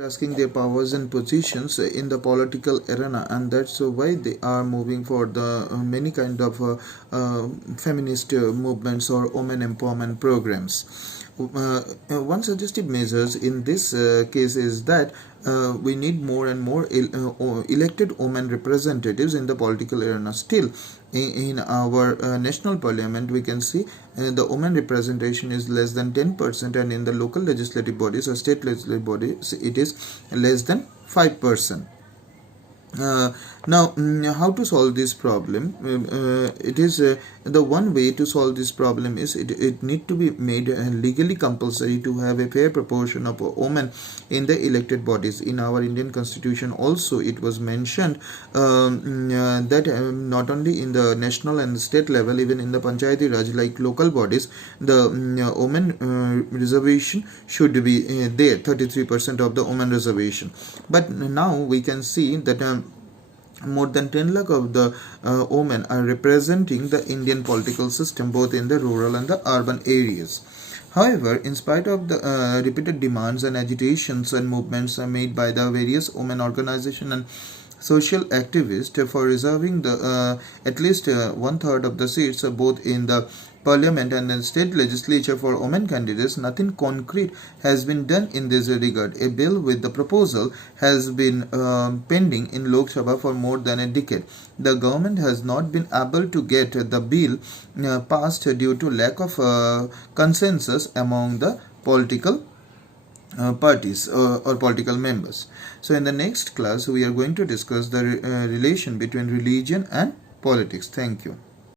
asking their powers and positions in the political arena, and that's why they are moving for the many kind of feminist movements or women empowerment programs. One suggested measures in this case is that we need more and more elected women representatives in the political arena. Still, in our national parliament, we can see the women representation is less than 10%, and in the local legislative bodies or state legislative bodies, it is less than 5%. Now, how to solve this problem? It is the one way to solve this problem is it need to be made legally compulsory to have a fair proportion of women in the elected bodies. In our Indian constitution also it was mentioned that not only in the national and state level, even in the Panchayati Raj, like local bodies, the women reservation should be there, 33% of the women reservation. But now we can see that more than 10 lakh of the women are representing the Indian political system both in the rural and the urban areas. However, in spite of the repeated demands and agitations and movements made by the various women organizations and social activists for reserving the at least one third of the seats both in the parliament and the state legislature for women candidates, nothing concrete has been done in this regard. A bill with the proposal has been pending in Lok Sabha for more than a decade. The government has not been able to get the bill passed due to lack of consensus among the political parties or political members. So in the next class we are going to discuss the relation between religion and politics. Thank you.